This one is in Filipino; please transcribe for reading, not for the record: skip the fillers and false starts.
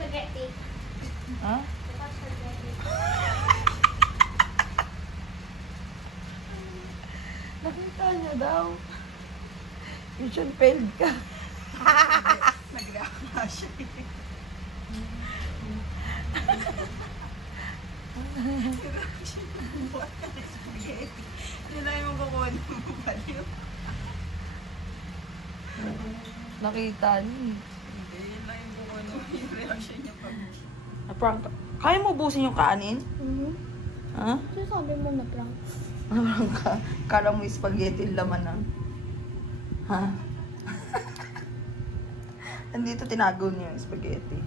Spaghetti. Ha? Spaghetti. Nakita niya daw. Mission failed ka. Nag-react siya. Buhat ka ng spaghetti. Yun lang yung magkukuha ng baliw. Nakita niya. Hindi, yun lang yung kukuha ng reaction niya pag... Na-prank ka. Kaya mo ubusin yung kanin? Ha? So, sabi mo na prank. Na-prank ka. Kala mo yung spaghetti yung laman ng... Ha? Andito tinago niya yung spaghetti.